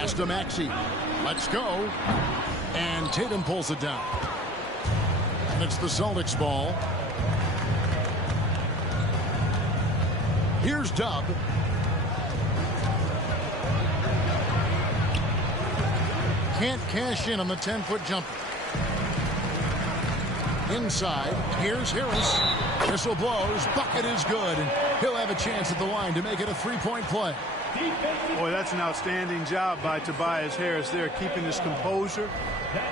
Pass to Maxey. Let's go. And Tatum pulls it down. And it's the Celtics ball. Here's Dub. Can't cash in on the 10-foot jumper. Inside, here's Harris. Whistle blows, bucket is good, and he'll have a chance at the line to make it a three-point play. Boy, that's an outstanding job by Tobias Harris there, keeping his composure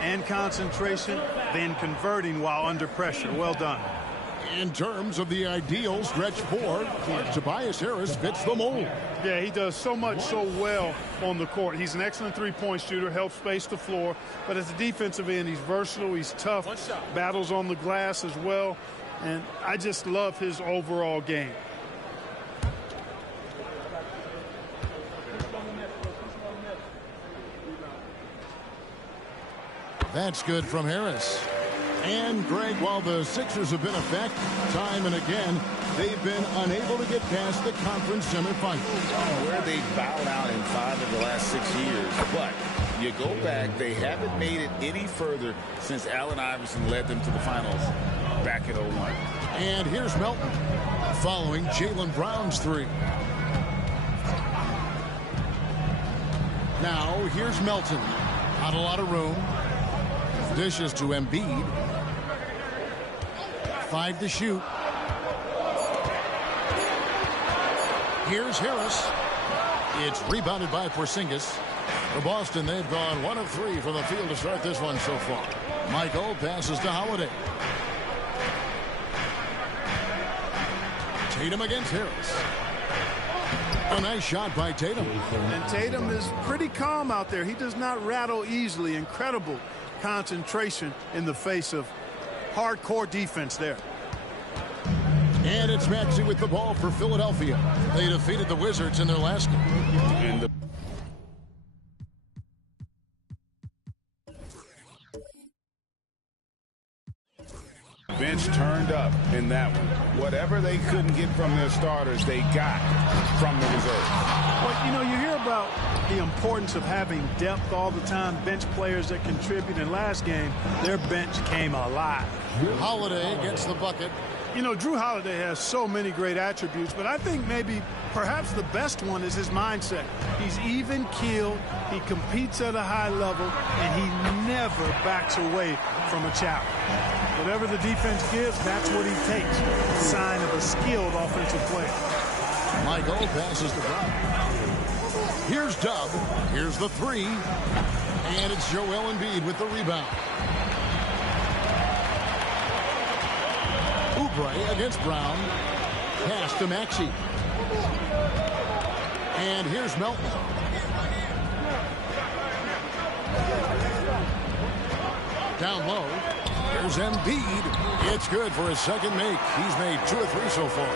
and concentration, then converting while under pressure. Well done. In terms of the ideal stretch four, Tobias Harris fits the mold. Yeah, he does so much so well on the court. He's an excellent three-point shooter, helps space the floor. But as a defensive end, he's versatile, he's tough, battles on the glass as well. And I just love his overall game. That's good from Harris. And, Greg, while the Sixers have been a fact time and again, they've been unable to get past the conference semifinals. Where they've bowed out in 5 of the last 6 years. But you go back, they haven't made it any further since Allen Iverson led them to the finals back in 01. And here's Melton following Jaylen Brown's three. Now, here's Melton. Not a lot of room. Dishes to Embiid. 5 to shoot. Here's Harris. It's rebounded by Porzingis. For Boston, they've gone 1 of 3 from the field to start this one so far. Michael passes to Holiday. Tatum against Harris. A nice shot by Tatum. And Tatum is pretty calm out there. He does not rattle easily. Incredible concentration in the face of hardcore defense there. And it's Maxey with the ball for Philadelphia. They defeated the Wizards in their last game. And the bench turned up in that one. Whatever they couldn't get from their starters, they got from the reserves. Well, you know, you hear about the importance of having depth all the time, bench players that contribute. In last game, their bench came alive. Holiday gets the bucket. You know, Drew Holiday has so many great attributes, but I think perhaps the best one is his mindset. He's even-keeled, he competes at a high level, and he never backs away from a challenge. Whatever the defense gives, that's what he takes. A sign of a skilled offensive player. Michael passes to Brown. Here's Dub. Here's the three. And it's Joel Embiid with the rebound. Oubre against Brown. Pass to Maxey. And here's Melton. Down low. Here's Embiid. It's good for his second make. He's made 2 or 3 so far.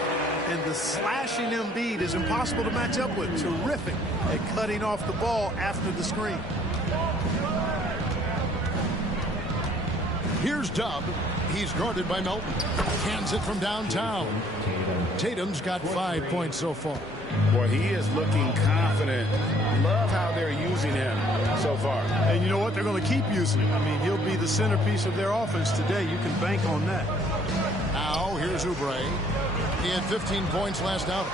And the slashing Embiid is impossible to match up with. Terrific at cutting off the ball after the screen. Here's Dub. He's guarded by Melton. Hands it from downtown. Tatum's got 5 points so far. Boy, he is looking confident. Love how they're using him so far. And you know what? They're going to keep using him. I mean, he'll be the centerpiece of their offense today. You can bank on that. Now, here's Oubre. He had 15 points last out.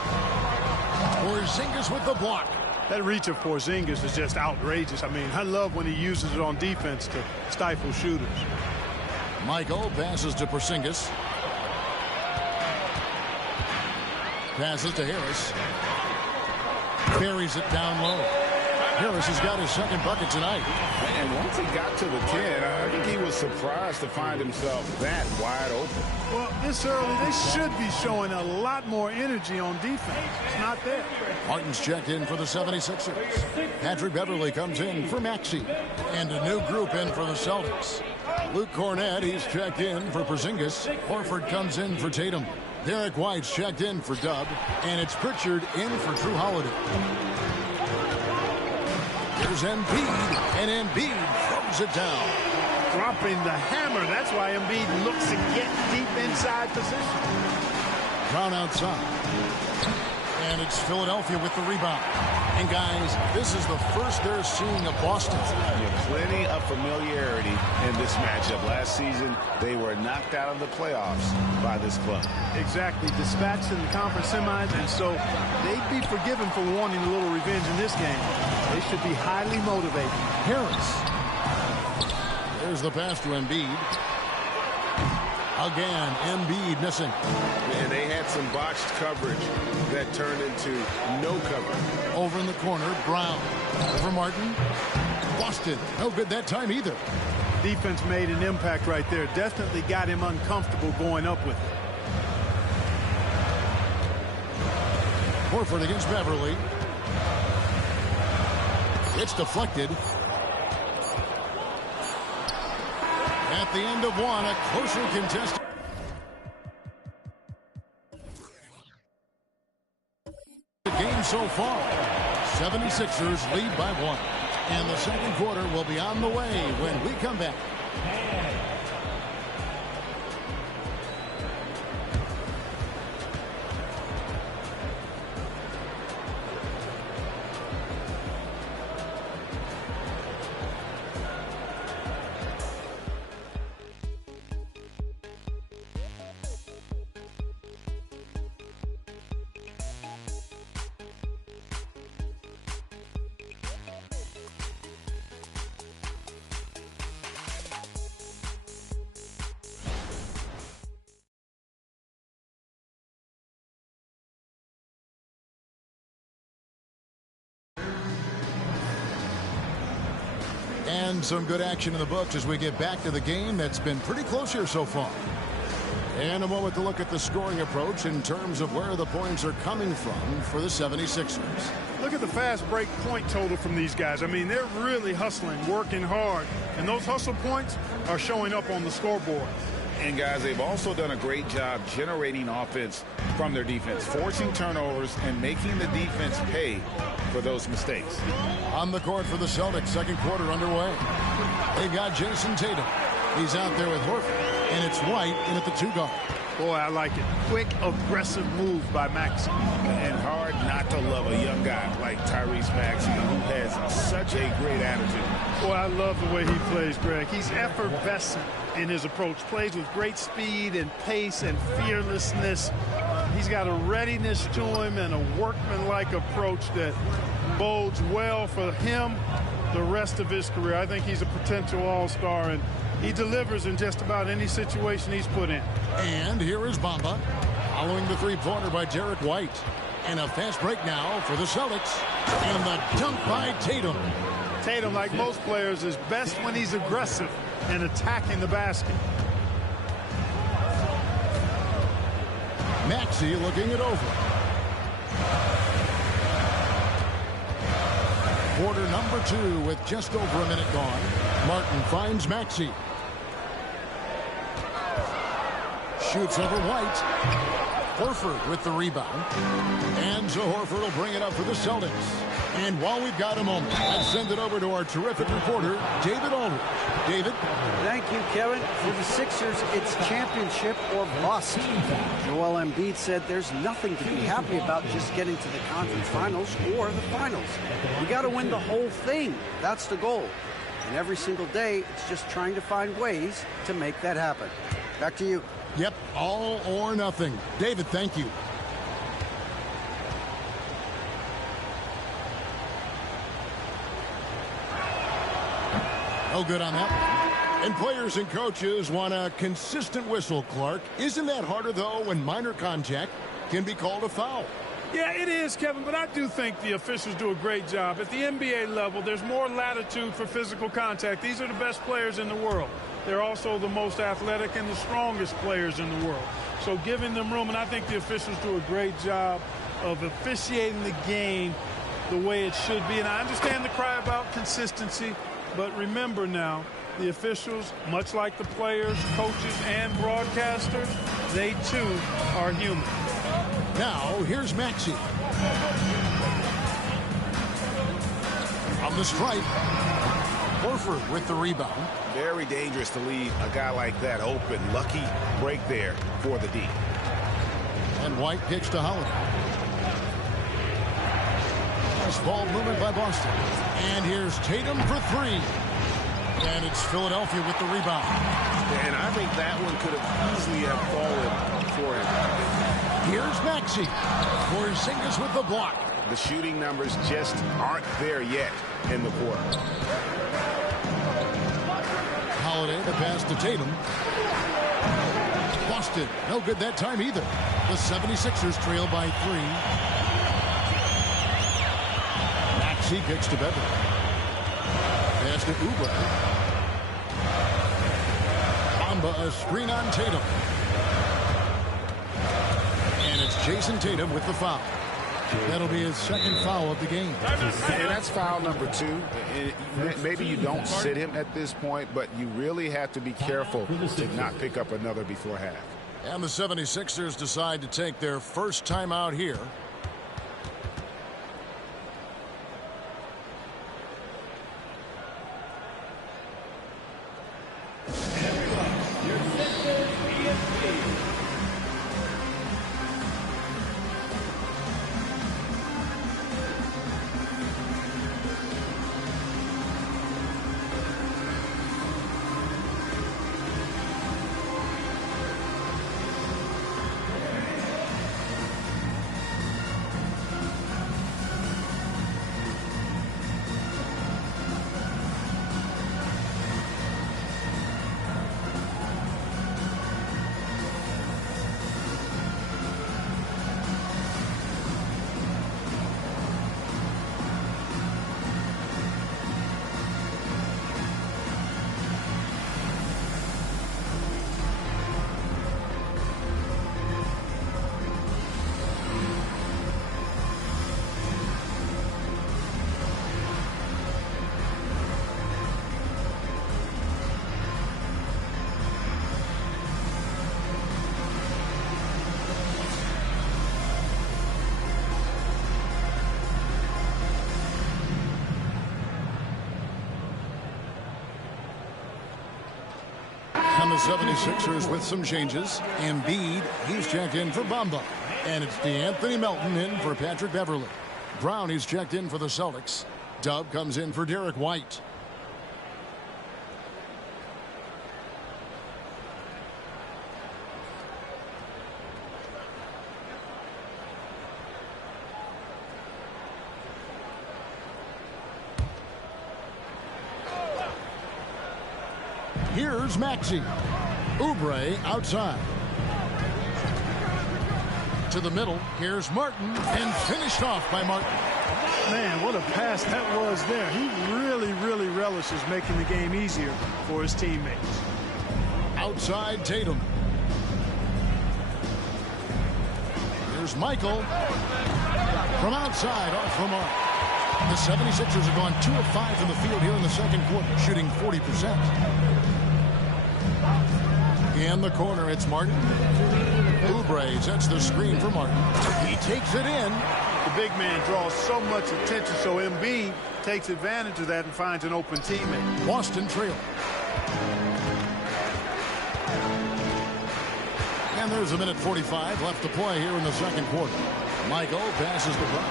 Porzingis with the block. That reach of Porzingis is just outrageous. I mean, I love when he uses it on defense to stifle shooters. Michael passes to Porzingis. Passes to Harris. Buries it down low. Harris has got his second bucket tonight. And once he got to the 10, I think he was surprised to find himself that wide open. Well, this early, they should be showing a lot more energy on defense. It's not there. Martin's checked in for the 76ers. Patrick Beverley comes in for Maxey. And a new group in for the Celtics. Luke Cornett, he's checked in for Porzingis. Horford comes in for Tatum. Derek White's checked in for Dub. And it's Pritchard in for Drew Holiday. Here's Embiid. And Embiid throws it down. Dropping the hammer. That's why Embiid looks to get deep inside position. Brown outside. And it's Philadelphia with the rebound. And guys, this is the first they're seeing of Boston. Plenty of familiarity in this matchup. Last season, they were knocked out of the playoffs by this club. Exactly. Dispatched in the conference semis, and so they'd be forgiven for wanting a little revenge in this game. They should be highly motivated. Harris. There's the pass to Embiid. Again, Embiid missing. And they had some botched coverage that turned into no cover. Over in the corner, Brown. Over Martin. Boston, no good that time either. Defense made an impact right there. Definitely got him uncomfortable going up with it. Horford against Beverly. It's deflected. At the end of one, a closer contest. The game so far, 76ers lead by 1. And the second quarter will be on the way when we come back. And some good action in the books as we get back to the game that's been pretty close here so far. And a moment to look at the scoring approach in terms of where the points are coming from for the 76ers. Look at the fast break point total from these guys. I mean, they're really hustling, working hard. And those hustle points are showing up on the scoreboard. And, guys, they've also done a great job generating offense from their defense, forcing turnovers and making the defense pay for those mistakes. On the court for the Celtics, second quarter underway. They've got Jason Tatum. He's out there with Horford, and it's White in at the 2-guard. Boy, I like it. Quick, aggressive move by Maxey. And hard not to love a young guy like Tyrese Maxey, who has such a great attitude. Boy, I love the way he plays, Greg. He's effervescent in his approach. Plays with great speed and pace and fearlessness. He's got a readiness to him and a workmanlike approach that bodes well for him the rest of his career. I think he's a potential all-star, and he delivers in just about any situation he's put in. And here is Bamba following the three-pointer by Derek White. And a fast break now for the Celtics. And the dunk by Tatum. Tatum, like most players, is best when he's aggressive and attacking the basket. Maxey looking it over. Quarter number 2 with just over a minute gone. Martin finds Maxey. Shoots over White. Horford with the rebound. And so Horford will bring it up for the Celtics. And while we've got a moment, let's send it over to our terrific reporter, David Aldridge. David? Thank you, Kevin. For the Sixers, it's championship or bust. Joel Embiid said there's nothing to be happy about just getting to the conference finals or the finals. We got to win the whole thing. That's the goal. And every single day, it's just trying to find ways to make that happen. Back to you. Yep, all or nothing. David, thank you. No good on that. And players and coaches want a consistent whistle, Clark. Isn't that harder, though, when minor contact can be called a foul? Yeah, it is, Kevin, but I do think the officials do a great job. At the NBA level, there's more latitude for physical contact. These are the best players in the world. They're also the most athletic and the strongest players in the world. So giving them room, and I think the officials do a great job of officiating the game the way it should be. And I understand the cry about consistency, but remember now, the officials, much like the players, coaches, and broadcasters, they too are human. Now, here's Maxey. On the strike, Horford with the rebound. Very dangerous to leave a guy like that open. Lucky break there for the D. And White kicks to Holiday. Nice ball movement by Boston. And here's Tatum for three. And it's Philadelphia with the rebound. And I think that one could have easily have fallen for him. Here's Maxey. Porzingis with the block. The shooting numbers just aren't there yet in the quarter. Holiday, the pass to Tatum. Boston, no good that time either. The 76ers trail by three. Maxey kicks to Beverly. Pass to Oubre. Bamba, a screen on Tatum. And it's Jason Tatum with the foul. That'll be his second foul of the game. And that's foul number 2. Maybe you don't sit him at this point, but you really have to be careful to not pick up another before half. And the 76ers decide to take their first timeout here. And the 76ers with some changes. Embiid, he's checked in for Bamba. And it's DeAnthony Melton in for Patrick Beverly. Brown, he's checked in for the Celtics. Dub comes in for Derek White. Here's Maxey. Oubre outside. To the middle. Here's Martin. And finished off by Martin. Man, what a pass that was there. He really relishes making the game easier for his teammates. Outside Tatum. Here's Michael. From outside off the mark. The 76ers have gone 2 of 5 from the field here in the second quarter, shooting 40%. In the corner, it's Martin. Oubre sets the screen for Martin. He takes it in. The big man draws so much attention, so Embiid takes advantage of that and finds an open teammate. Boston trail. And there's 1:45 left to play here in the second quarter. Michael passes the ball.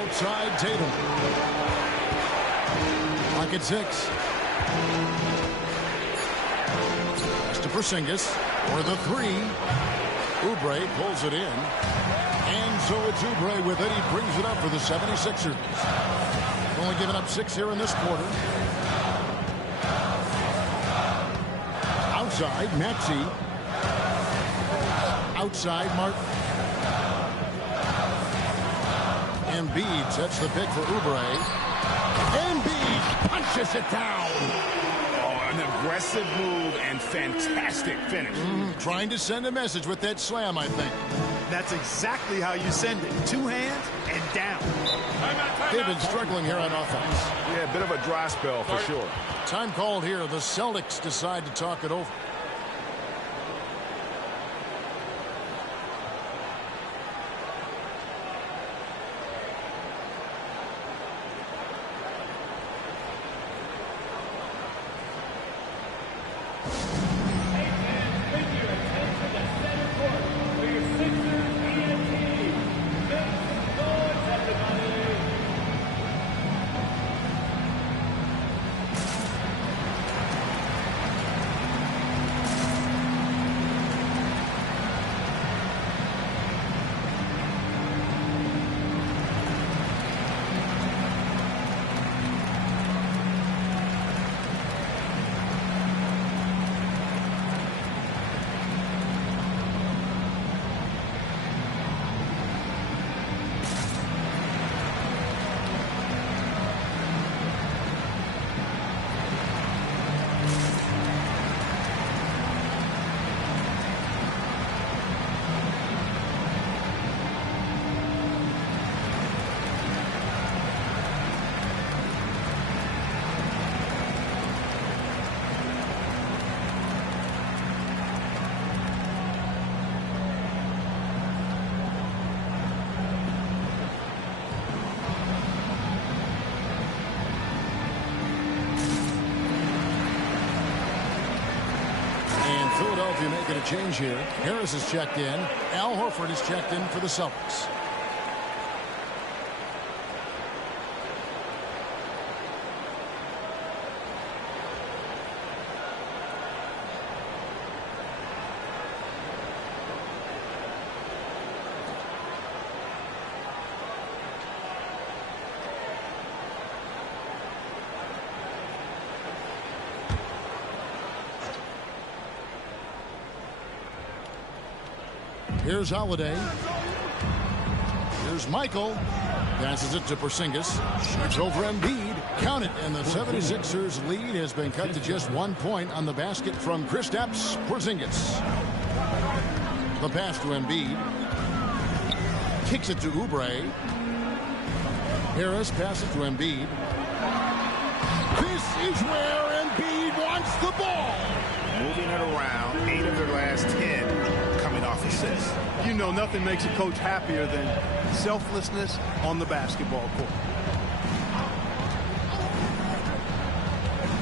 Outside Tatum. Clock at 6. Pass to Porzingis for the 3. Oubre pulls it in. And so it's Oubre with it. He brings it up for the 76ers. Only giving up 6 here in this quarter. Outside, Maxey. Outside, Martin. Embiid sets the pick for Oubre. Embiid punches it down. Oh, an aggressive move and fantastic finish. Trying to send a message with that slam, I think. That's exactly how you send it. 2 hands and down. They've been struggling here on offense. Yeah, a bit of a dry spell for sure. Time called here. The Celtics decide to talk it over. Philadelphia making a change here. Harris is checked in. Al Horford is checked in for the Celtics. Here's Holiday. Here's Michael. Passes it to Porzingis. Shoots over Embiid. Count it. And the 76ers lead has been cut to just 1 point on the basket from Kristaps Porzingis. The pass to Embiid. Kicks it to Oubre. Harris passes to Embiid. This is where Embiid wants the ball. Moving it around. 8 of their last 10 coming off assists. You know, nothing makes a coach happier than selflessness on the basketball court.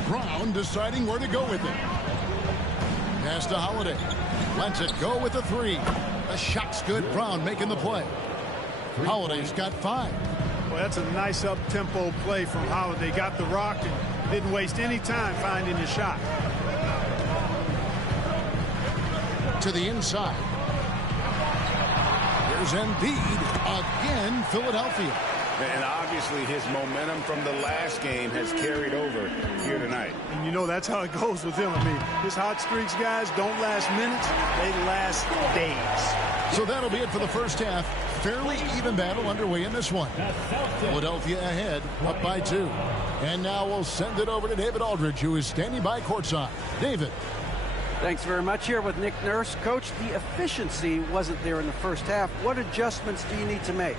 Brown deciding where to go with it. Pass to Holiday. Lets it go with the 3. The shot's good. Brown making the play. Holiday's got 5. Well, that's a nice up-tempo play from Holiday. Got the rock and didn't waste any time finding the shot. To the inside. Here's Embiid again, Philadelphia. And obviously his momentum from the last game has carried over here tonight. And you know that's how it goes with him. I mean, his hot streaks, guys, don't last minutes. They last days. So that'll be it for the first half. Fairly even battle underway in this one. Philadelphia ahead, up by 2. And now we'll send it over to David Aldridge, who is standing by courtside. David. Thanks very much. Here with Nick Nurse. Coach, the efficiency wasn't there in the first half. What adjustments do you need to make?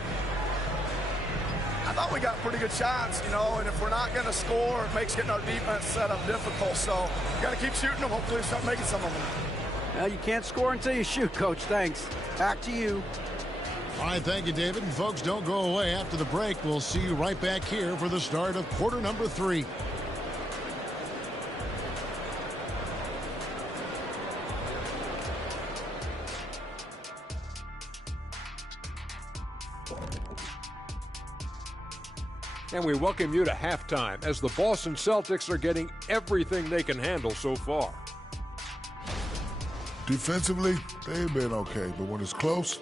I thought we got pretty good shots, you know, and if we're not going to score, it makes getting our defense set up difficult. So you got to keep shooting them. Hopefully start making some of them. Well, you can't score until you shoot, Coach. Thanks. Back to you. All right, thank you, David. And folks, don't go away. After the break, we'll see you right back here for the start of quarter number 3. And we welcome you to halftime as the Boston Celtics are getting everything they can handle so far. Defensively, they've been okay, but when it's close,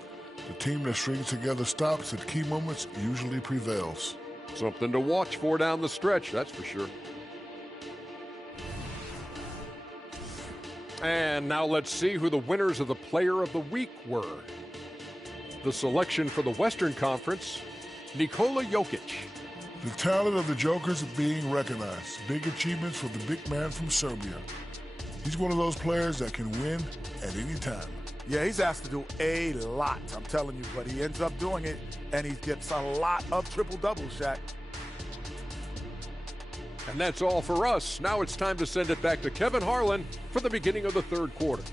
the team that strings together stops at key moments usually prevails. Something to watch for down the stretch, that's for sure. And now let's see who the winners of the Player of the Week were. The selection for the Western Conference, Nikola Jokic. The talent of the Jokers are being recognized. Big achievements for the big man from Serbia. He's one of those players that can win at any time. Yeah, he's asked to do a lot, I'm telling you, but he ends up doing it, and he gets a lot of triple-doubles, Shaq. And that's all for us. Now it's time to send it back to Kevin Harlan for the beginning of the third quarter.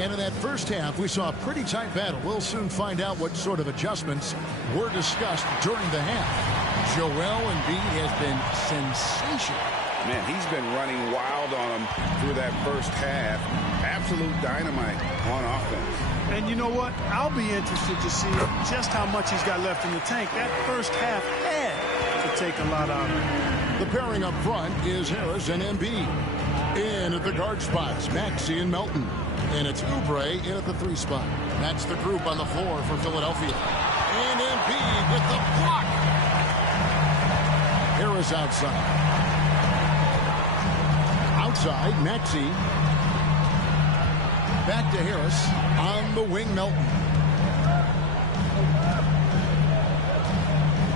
And in that first half, we saw a pretty tight battle. We'll soon find out what sort of adjustments were discussed during the half. Joel Embiid has been sensational. Man, he's been running wild on him through that first half. Absolute dynamite on offense. And you know what? I'll be interested to see just how much he's got left in the tank. That first half had to take a lot out of him. The pairing up front is Harris and Embiid. In at the guard spots, Maxey and Melton. And it's Oubre in at the 3 spot. That's the group on the floor for Philadelphia. And Embiid with the block. Harris outside. Outside, Maxey. Back to Harris. On the wing, Melton.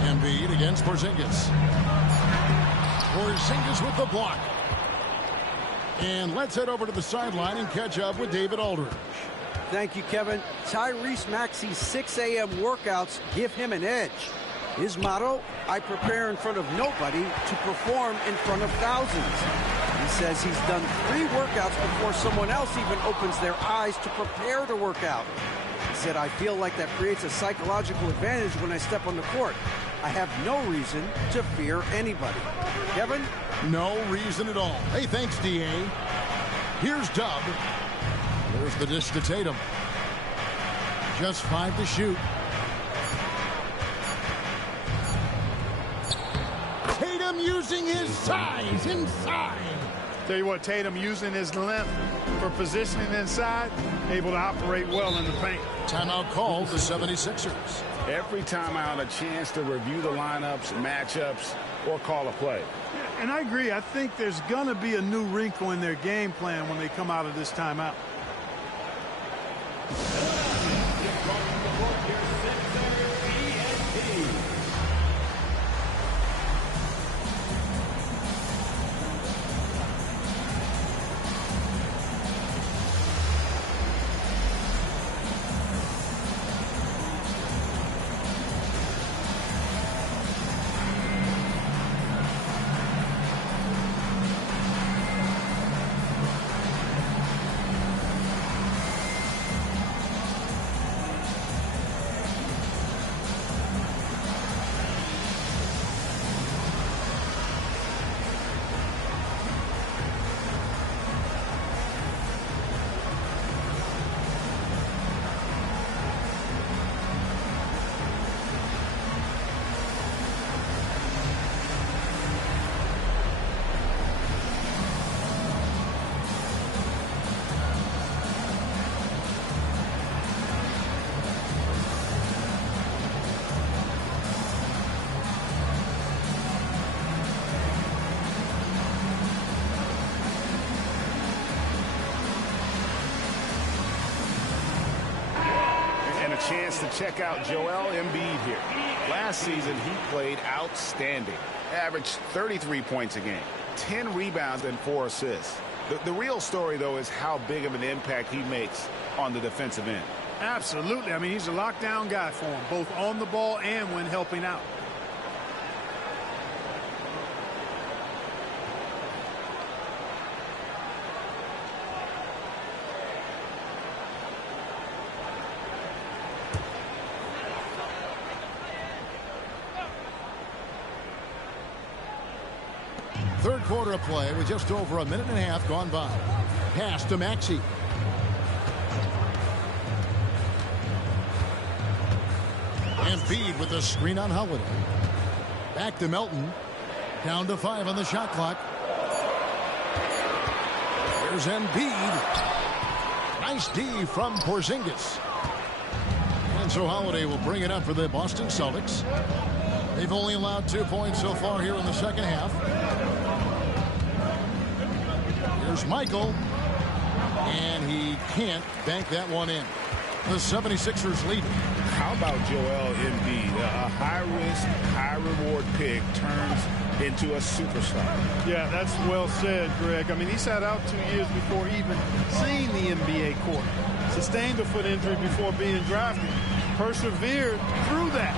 Embiid against Porzingis. Porzingis with the block. And let's head over to the sideline and catch up with David Aldridge. Thank you, Kevin. Tyrese Maxey's 6 a.m. workouts give him an edge. His motto, I prepare in front of nobody to perform in front of thousands. He says he's done 3 workouts before someone else even opens their eyes to prepare to work out. He said, I feel like that creates a psychological advantage when I step on the court. I have no reason to fear anybody. Kevin? No reason at all. Hey, thanks, D.A. Here's Dub. There's the dish to Tatum. Just 5 to shoot. Tatum using his size inside. Tell you what, Tatum using his length for positioning inside, able to operate well in the paint. Timeout called the 76ers. Every timeout, a chance to review the lineups, matchups, or call a play. And I agree. I think there's going to be a new wrinkle in their game plan when they come out of this timeout. Chance to check out Joel Embiid here. Last season, he played outstanding. Averaged 33 points a game, 10 rebounds, and 4 assists. The real story, though, is how big of an impact he makes on the defensive end. Absolutely. I mean, he's a lockdown guy for him, both on the ball and when helping out. Third quarter of play with just over a minute and a half gone by. Pass to Maxey. Embiid with the screen on Holiday. Back to Melton. Down to 5 on the shot clock. There's Embiid. Nice D from Porzingis. And so Holiday will bring it up for the Boston Celtics. They've only allowed 2 points so far here in the second half. Here's Michael. And he can't bank that one in. The 76ers lead. How about Joel Embiid? A high-risk, high-reward pick turns into a superstar. Yeah, that's well said, Greg. I mean, he sat out 2 years before even seeing the NBA court. Sustained a foot injury before being drafted. Persevered through that.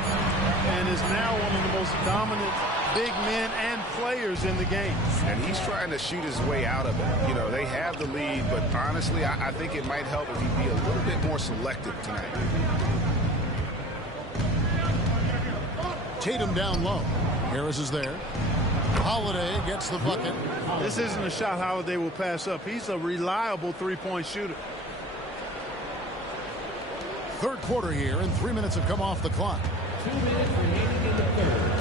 And is now one of the most dominant big men and players in the game. And he's trying to shoot his way out of it. You know, they have the lead, but honestly, I think it might help if he'd be a little bit more selective tonight. Tatum down low. Harris is there. Holiday gets the bucket. This isn't a shot Holiday will pass up. He's a reliable three-point shooter. Third quarter here, and 3 minutes have come off the clock. 2 minutes remaining in the third.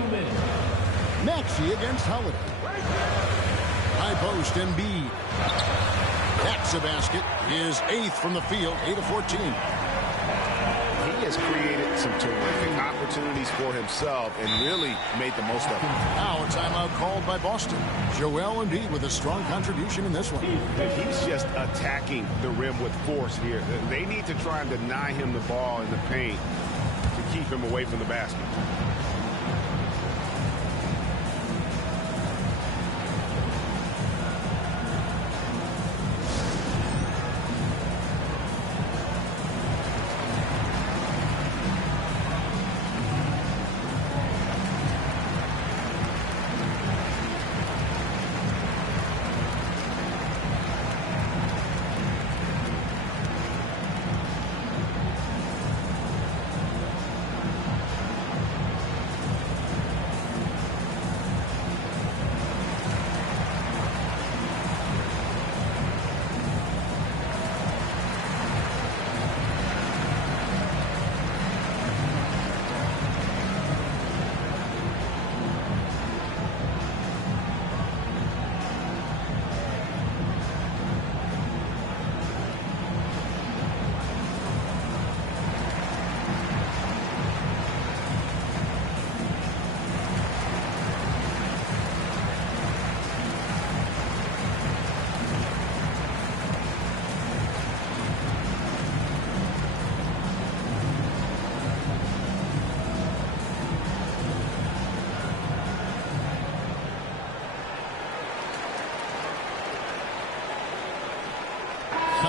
2 minutes. Maxey against Holiday. High post, Embiid. That's a basket. His 8th from the field, 8 of 14. He has created some terrific opportunities for himself and really made the most of it. Now a timeout called by Boston. Joel Embiid with a strong contribution in this one. And he's just attacking the rim with force here. They need to try and deny him the ball in the paint to keep him away from the basket.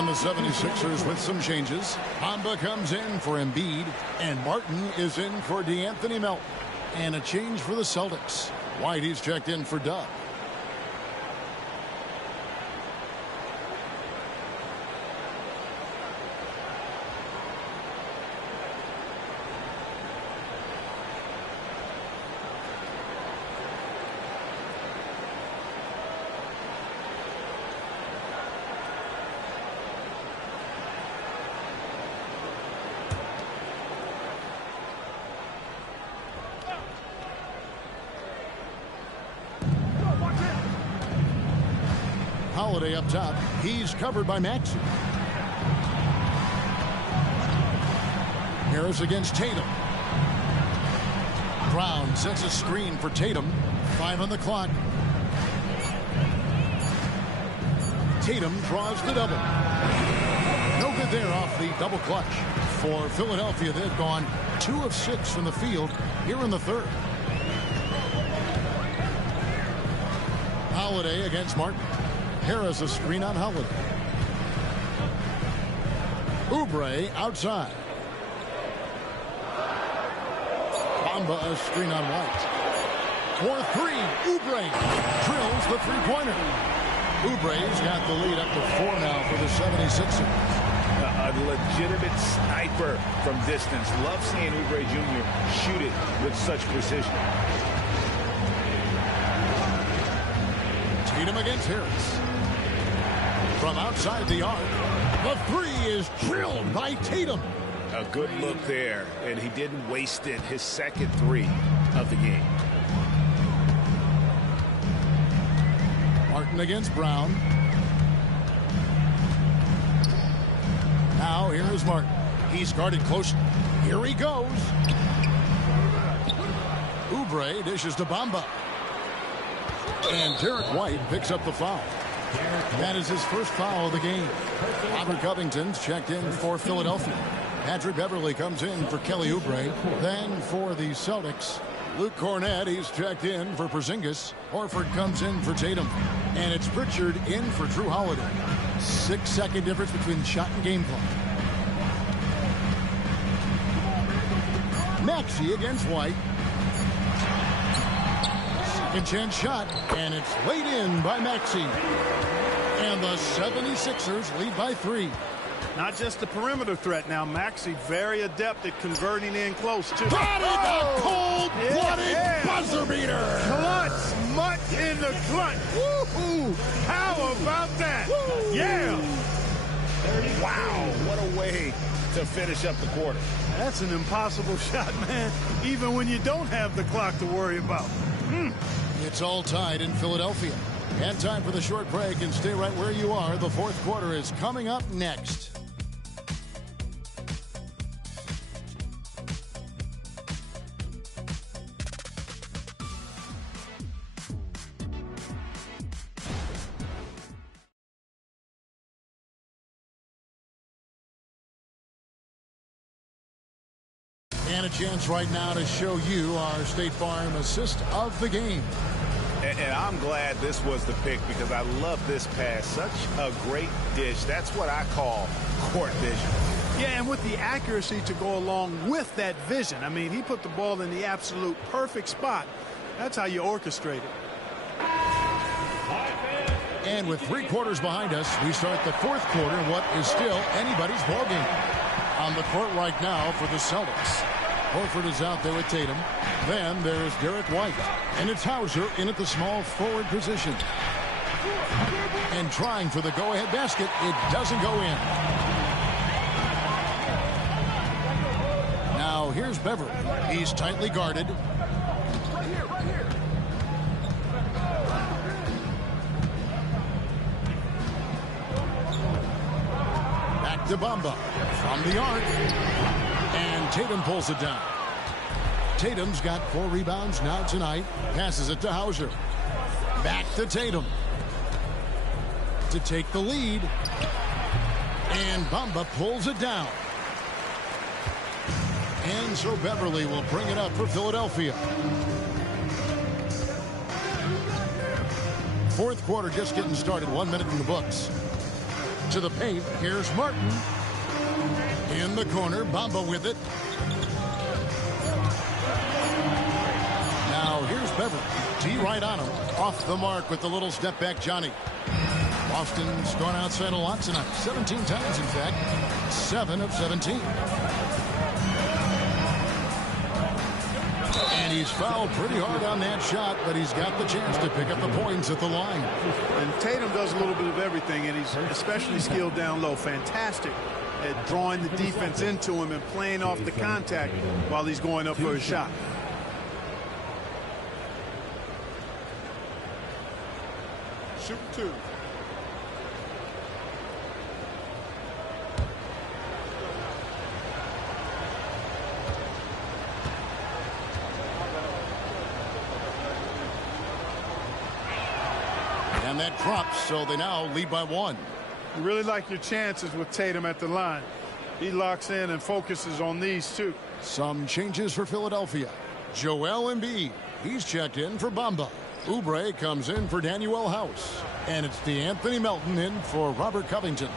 And the 76ers with some changes. Bamba comes in for Embiid, and Martin is in for DeAnthony Melton. And a change for the Celtics. White, he's checked in for Dub. Holiday up top. He's covered by Maxey. Harris against Tatum. Brown sets a screen for Tatum. 5 on the clock. Tatum draws the double. No good there off the double clutch. For Philadelphia, they've gone 2 of 6 from the field here in the third. Holiday against Martin. Harris a screen on Holiday. Oubre outside. Bamba a screen on White. For 3, Oubre drills the three-pointer. Oubre's got the lead up to 4 now for the 76ers. A legitimate sniper from distance. Love seeing Oubre Jr. shoot it with such precision. Tatum against Harris. From outside the arc, the 3 is drilled by Tatum. A good look there, and he didn't waste it. His second 3 of the game. Martin against Brown. Now here is Martin. He's guarded close. Here he goes. Oubre dishes to Bamba. And Derek White picks up the foul. That is his first foul of the game. Robert Covington's checked in for Philadelphia. Patrick Beverley comes in for Kelly Oubre. Then for the Celtics, Luke Cornett, he's checked in for Porzingis. Horford comes in for Tatum. And it's Pritchard in for Drew Holiday. 6-second difference between shot and game clock. Maxey against White. Second chance shot, and it's laid in by Maxey. And the 76ers lead by 3. Not just the perimeter threat now. Maxey very adept at converting in close, too. Got it! A cold-blooded buzzer beater! Clutch! Mutt in the clutch! Woo-hoo! How about that? Woo. Yeah! Wow, what a way to finish up the quarter. That's an impossible shot, man, even when you don't have the clock to worry about. It's all tied in Philadelphia. And time for the short break, and stay right where you are. The fourth quarter is coming up next. And a chance right now to show you our State Farm assist of the game. And I'm glad this was the pick because I love this pass. Such a great dish. That's what I call court vision. Yeah, and with the accuracy to go along with that vision. I mean, he put the ball in the absolute perfect spot. That's how you orchestrate it. And with 3 quarters behind us, we start the fourth quarter, what is still anybody's ballgame. On the court right now for the Celtics. Horford is out there with Tatum. Then there's Derek White. And it's Hauser in at the small forward position. And trying for the go-ahead basket. It doesn't go in. Now here's Beverley. He's tightly guarded. Back to Bamba. From the arc. And Tatum pulls it down. Tatum's got 4 rebounds now tonight. Passes it to Hauser. Back to Tatum. To take the lead. And Bamba pulls it down. And so Beverley will bring it up for Philadelphia. Fourth quarter just getting started. 1 minute in the books. To the paint. Here's Martin. In the corner. Bamba with it. Now here's Beverly. T right on him. Off the mark with the little step back Johnny. Boston's gone outside a lot tonight. 17 times, in fact. 7 of 17. And he's fouled pretty hard on that shot, but he's got the chance to pick up the points at the line. And Tatum does a little bit of everything, and he's especially skilled down low. Fantastic at drawing the defense into him and playing off the contact while he's going up for a shot. Shoot 2. And that drops, so they now lead by 1. You really like your chances with Tatum at the line. He locks in and focuses on these two. Some changes for Philadelphia. Joel Embiid. He's checked in for Bamba. Oubre comes in for Daniel House. And it's DeAnthony Melton in for Robert Covington.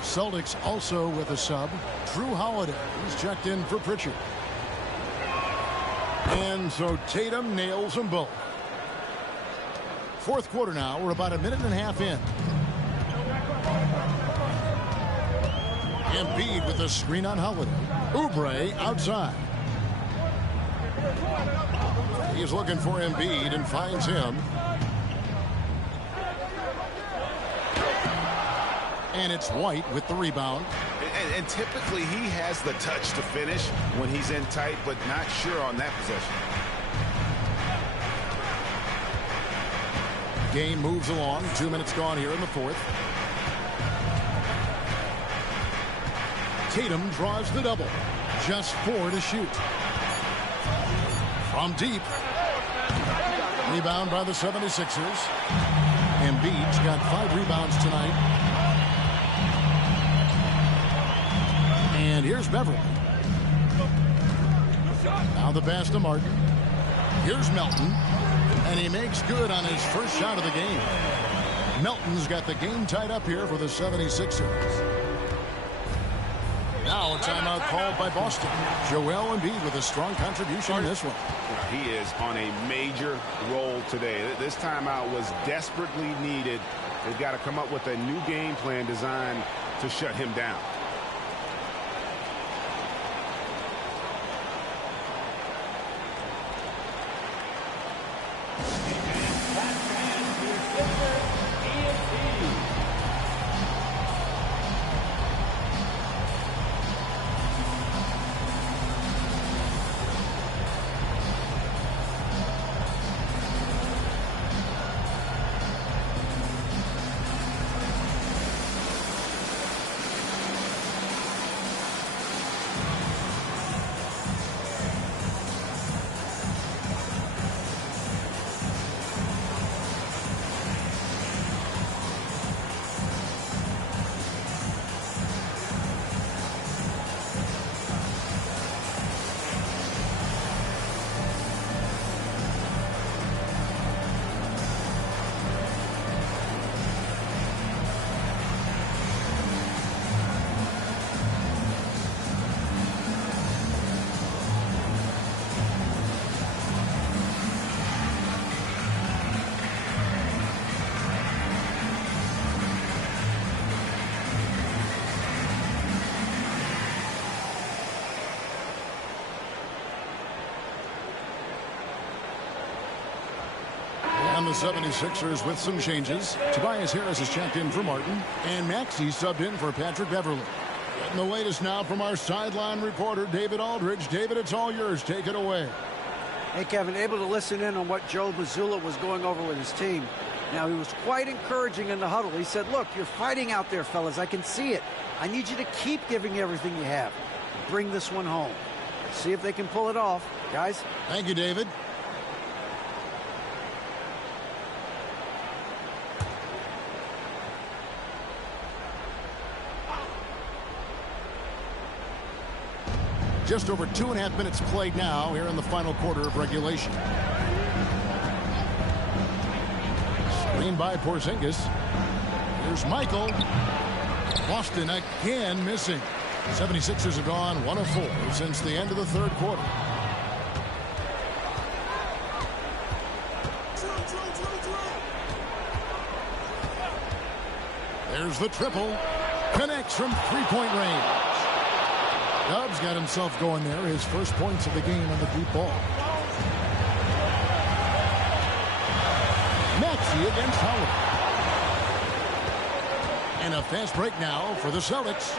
Celtics also with a sub. Drew Holiday. He's checked in for Pritchard. And so Tatum nails them both. Fourth quarter now. We're about a minute and a half in. Embiid with a screen on Holiday. Oubre outside. He's looking for Embiid and finds him. And it's White with the rebound. And typically he has the touch to finish when he's in tight, but not sure on that possession. Game moves along. 2 minutes gone here in the fourth. Tatum draws the double. Just 4 to shoot. From deep. Rebound by the 76ers. Embiid's got 5 rebounds tonight. And here's Beverly. Now the pass to Martin. Here's Melton. And he makes good on his first shot of the game. Melton's got the game tied up here for the 76ers. Now a timeout called by Boston. Joel Embiid with a strong contribution in this one. He is on a major roll today. This timeout was desperately needed. They've got to come up with a new game plan designed to shut him down. And the 76ers with some changes. Tobias Harris is checked in for Martin. And Maxey subbed in for Patrick Beverly. Getting the latest now from our sideline reporter, David Aldridge. David, it's all yours. Take it away. Hey, Kevin, able to listen in on what Joe Mazzulla was going over with his team. Now, he was quite encouraging in the huddle. He said, look, you're fighting out there, fellas. I can see it. I need you to keep giving everything you have. Bring this one home. See if they can pull it off. Guys? Thank you, David. Just over 2.5 minutes played now here in the final quarter of regulation. Screen by Porzingis. Here's Michael. Boston again missing. 76ers have gone 1 of 4 since the end of the third quarter. There's the triple. Connects from three-point range. Dubs got himself going there. His first points of the game on the deep ball. Maxey against Howard. And a fast break now for the Celtics.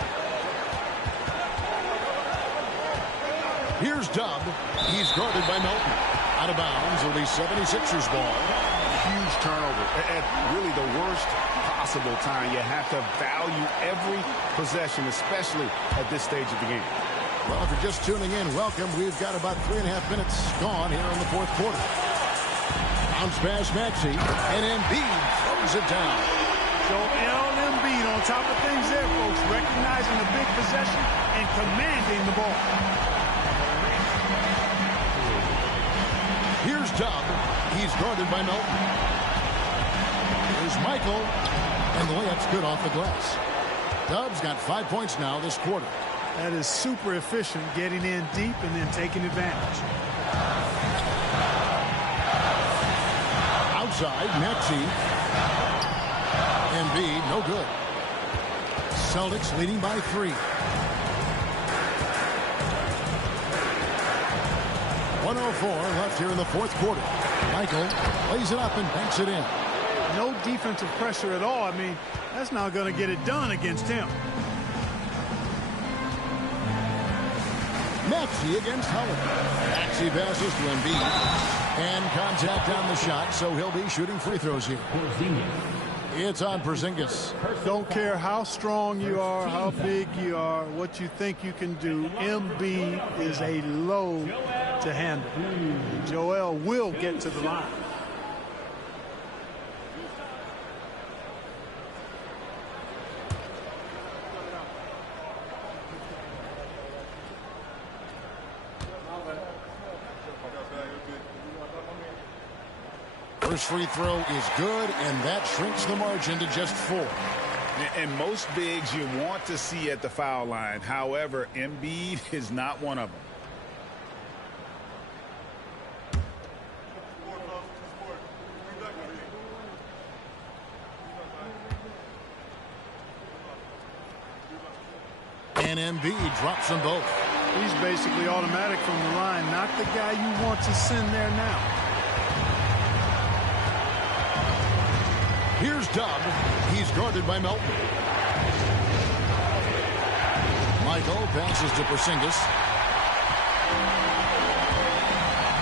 Here's Dub. He's guarded by Melton. Out of bounds. It'll be 76ers ball. Huge turnover at really the worst possible time. You have to value every possession, especially at this stage of the game. Well, if you're just tuning in, welcome. We've got about 3.5 minutes gone here in the fourth quarter. Bounce pass Maxey, and Embiid throws it down. Joel Embiid on top of things there, folks, recognizing the big possession and commanding the ball. Here's Dub. He's guarded by Melton. Here's Michael, and the layup's good off the glass. Dub's got 5 points now this quarter. That is super efficient, getting in deep and then taking advantage. Outside, Maxey. Embiid, no good. Celtics leading by 3. 1:04 left here in the fourth quarter. Michael lays it up and banks it in. No defensive pressure at all. I mean, that's not going to get it done against him. Maxey against Howard. Maxey passes to Embiid. And contact on the shot, so he'll be shooting free throws here. It's on Porzingis. Don't care how strong you are, how big you are, what you think you can do. Embiid is a load to handle. Joel will get to the line. First free throw is good, and that shrinks the margin to just 4. And most bigs you want to see at the foul line. However, Embiid is not one of them. And Embiid drops them both. He's basically automatic from the line, not the guy you want to send there now. Here's Dub. He's guarded by Melton. Michael passes to Porzingis.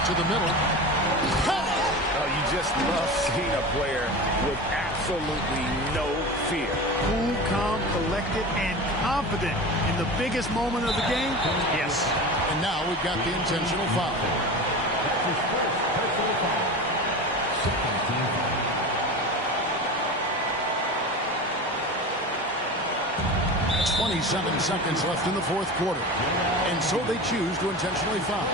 To the middle. Oh, you just love seeing a player with absolutely no fear. Cool, calm, collected, and confident in the biggest moment of the game. Yes. And now we've got the intentional foul. 27 seconds left in the fourth quarter. And so they choose to intentionally foul.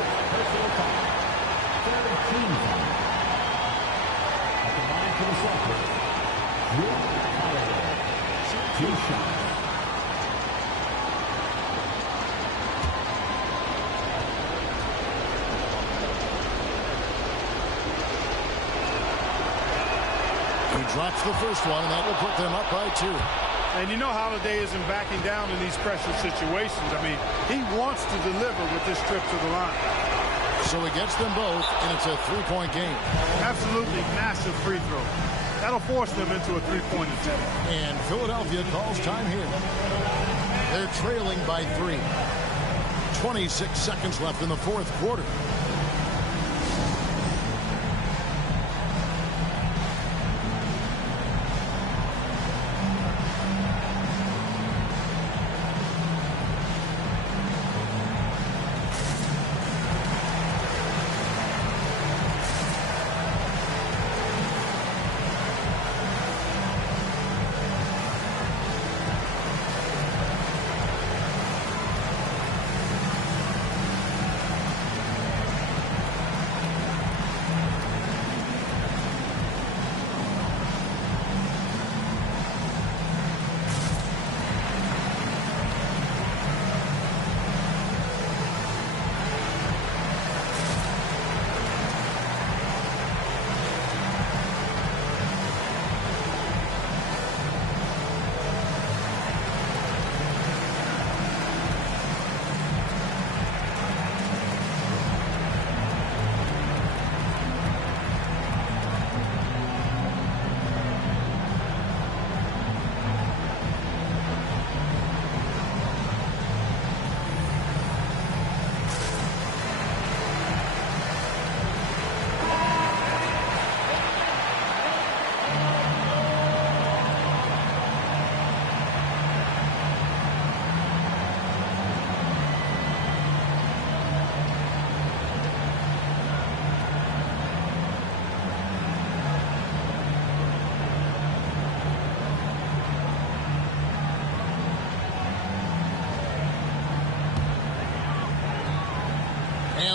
He drops the first one, and that will put them up by 2. And you know Holiday isn't backing down in these pressure situations. I mean, he wants to deliver with this trip to the line. So he gets them both, and it's a three-point game. Absolutely massive free throw. That'll force them into a three-point attempt. And Philadelphia calls time here. They're trailing by 3. 26 seconds left in the fourth quarter.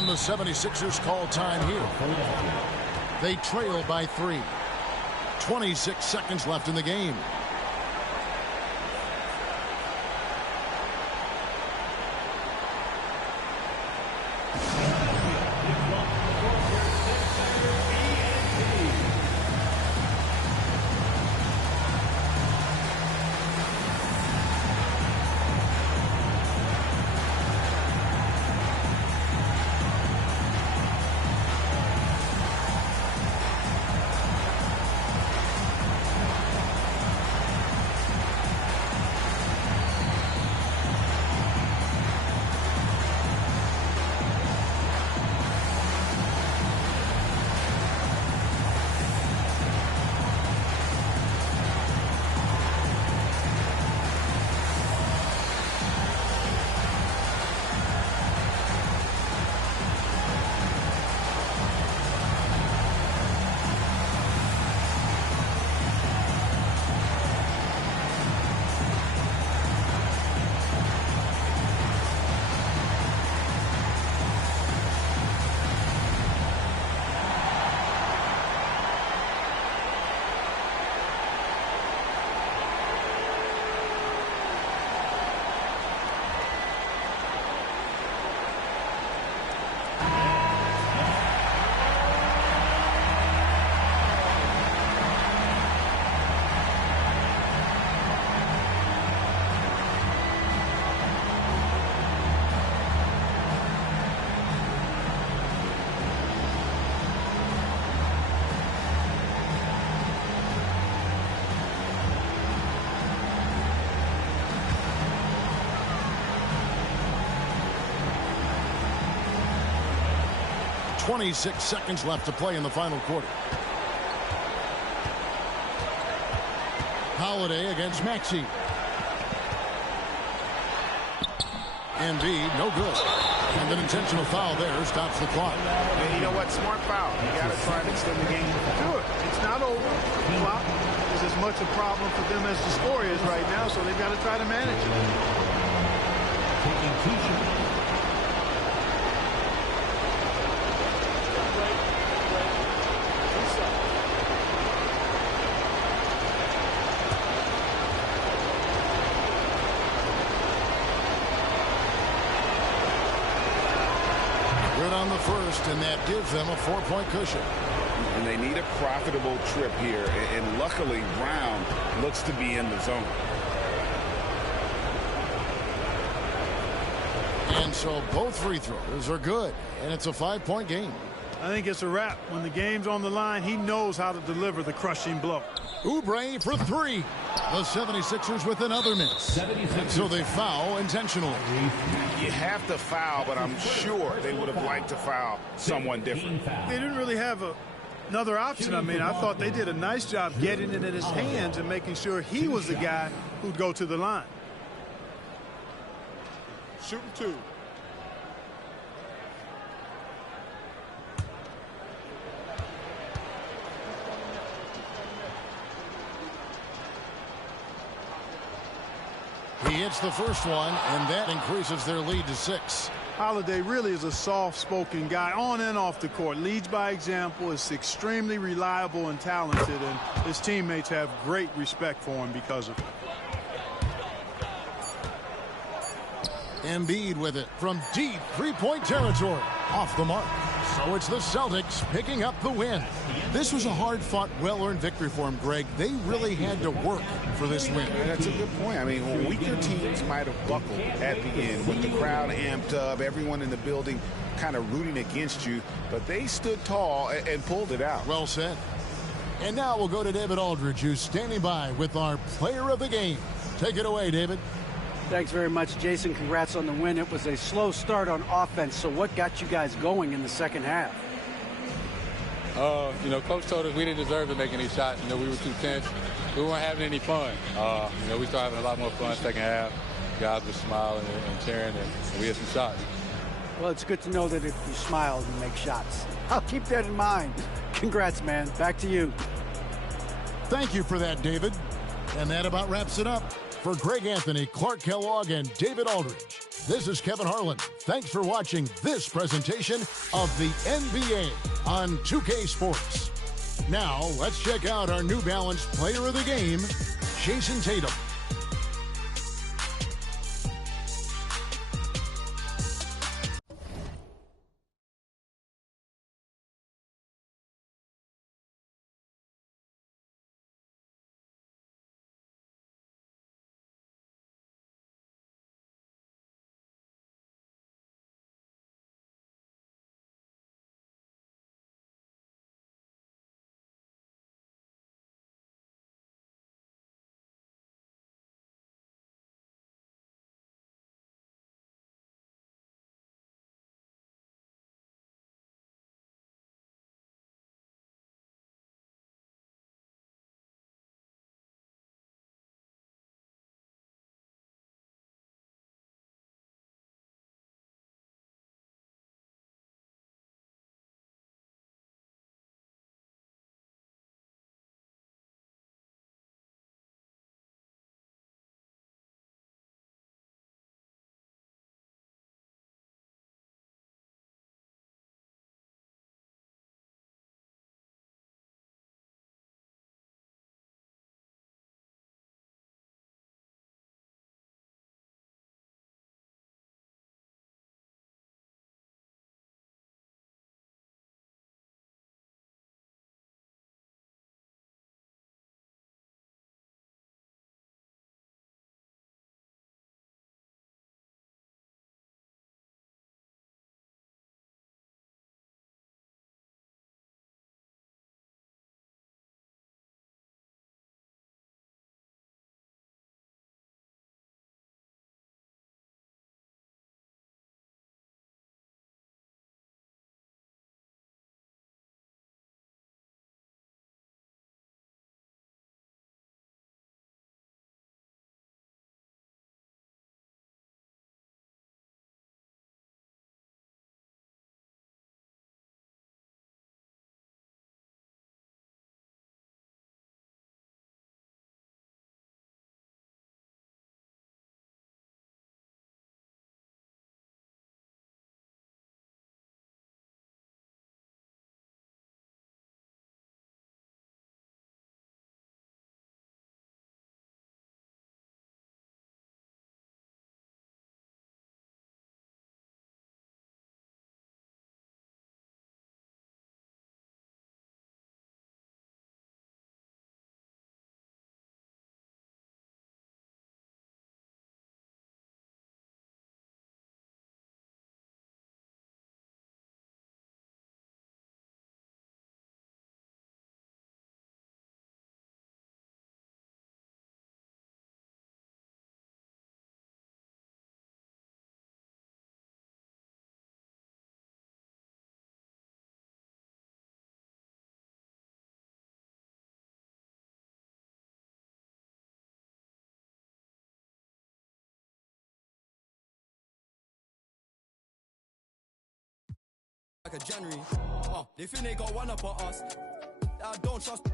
And the 76ers call time here. They trail by 3. 26 seconds left in the game. .26 seconds left to play in the final quarter. Holiday against Maxey. Embiid, no good. And an intentional foul there stops the clock. And you know what? Smart foul. You got to try and extend the game. Do it. It's not over. The clock is as much a problem for them as the score is right now, so they've got to try to manage it. Taking 2 shots. On the first, and that gives them a 4-point cushion. And they need a profitable trip here, and luckily Brown looks to be in the zone. And so both free throws are good, and it's a 5-point game. I think it's a wrap. When the game's on the line, he knows how to deliver the crushing blow. Oubre for 3. The 76ers with another miss. And so they foul intentionally. You have to foul, but I'm sure they would have liked to foul someone different. They didn't really have another option. I mean, I thought they did a nice job getting it in his hands and making sure he was the guy who'd go to the line. Shooting 2. He hits the first one, and that increases their lead to 6. Holiday really is a soft-spoken guy on and off the court. Leads by example, is extremely reliable and talented, and his teammates have great respect for him because of it. Embiid with it from deep 3-point territory. Off the mark. So it's the Celtics picking up the win. This was a hard-fought, well-earned victory for him, Greg. They really had to work for this win. That's a good point. I mean, weaker teams might have buckled at the end with the crowd amped up, everyone in the building kind of rooting against you, but they stood tall and pulled it out. Well said. And now we'll go to David Aldridge, who's standing by with our player of the game. Take it away, David. Thanks very much, Jason. Congrats on the win. It was a slow start on offense, so what got you guys going in the second half? You know, Coach told us we didn't deserve to make any shots. You know, we were too tense. We weren't having any fun. You know, we started having a lot more fun second half. Guys were smiling and cheering, and we had some shots. Well, it's good to know that if you smile, you make shots. I'll keep that in mind. Congrats, man. Back to you. Thank you for that, David. And that about wraps it up. For Greg Anthony, Clark Kellogg, and David Aldridge, This is Kevin Harlan. Thanks for watching this presentation of the NBA on 2K Sports. Now, let's check out our New Balance Player of the Game, Jason Tatum. Like a January, they think they got one up on us. I don't trust.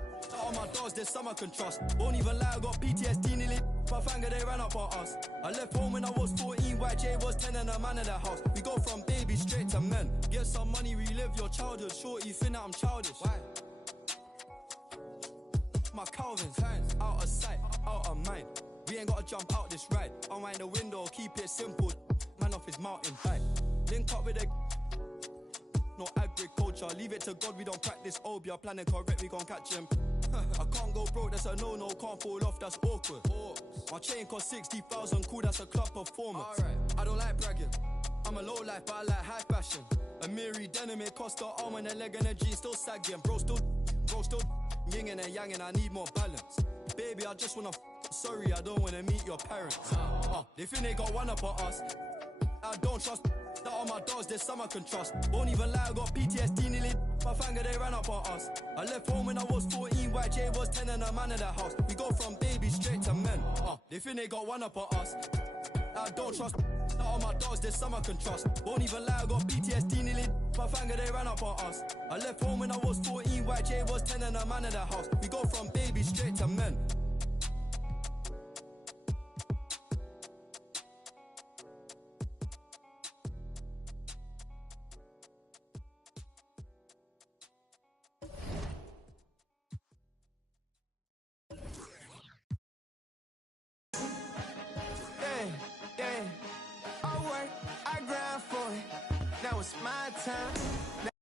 On my doors, there's some I can trust. Won't even lie, I got PTSD nearly. My finger, they ran up on us. I left home when I was 14, YJ was 10 and a man in the house. We go from baby straight to men. Get some money, relive your childhood. Shorty, think that I'm childish. Why? My Calvin's out of sight, out of mind. We ain't gotta jump out this ride. Unwind the window, keep it simple. Man off his mountain bike. Link up with a no agriculture, leave it to God, we don't practice obia. Planning correct, we gon' catch him. I can't go broke, that's a no-no, can't fall off, that's awkward. My chain cost 60,000, cool, that's a club performance. I don't like bragging, I'm a low life, but I like high fashion. A Miri denim, it cost the arm and a leg and a G, still sagging. Bro still yin and yang, I need more balance. Baby, I just wanna sorry, I don't wanna meet your parents. They think they got one up on us. I don't trust that on my doors, there's some I can trust. Won't even lie, I got PTSD nearly. My finger, they ran up on us. I left home when I was 14, YJ was 10 and a man in the house. We go from baby straight to men. They think they got one up on us. I don't trust that on my doors, there's some I can trust. Won't even lie, I got PTSD nearly. My finger, they ran up on us. I left home when I was 14, YJ was 10 and a man in the house. We go from baby straight to men. it's my time.